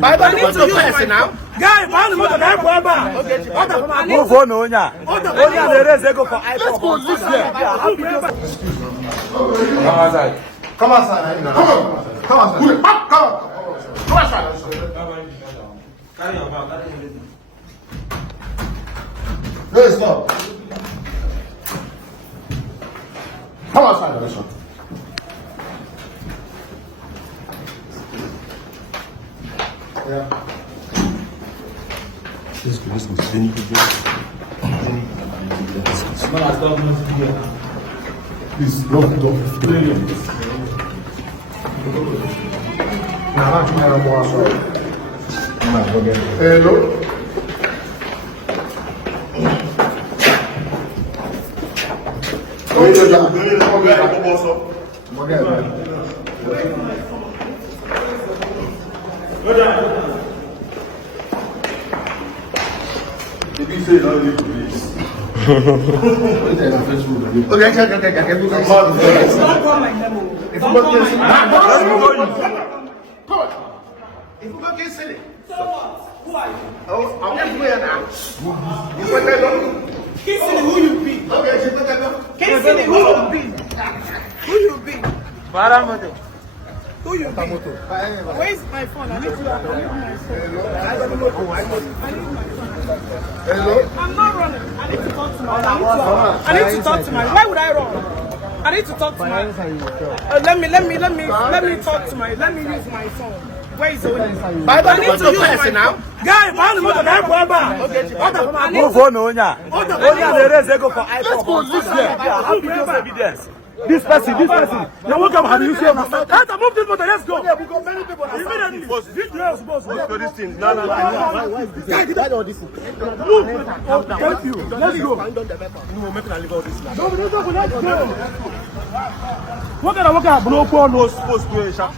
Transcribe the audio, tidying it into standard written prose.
Buy the motor first now. Guy, buy the motor. Guy, move on, Onya. Onya, the rest they go for iPhone. Come outside. Come outside. Come outside. Come outside. Carry your bag. No, stop. Come outside, Alison. Yeah. Please. Don't. Hello. Who you be? Where is my phone? I need my phone. Hello? I'm not running. I need to talk to my Why would I run? I need to talk to my let me talk to my let me use my phone. Where is the I need to use my now. Guy, buy the motor. Move on, Onya. Onya, the rest they go for iPhone. Evidence. This person. Now what have you seen? Can't move this motor? Let's go. Immediately. Boss. This thing. No. Guy, get all this. Move. Thank you. Let's go. No, make it leave all this. No, let's go. What can I blow for? No, supposed to sharp.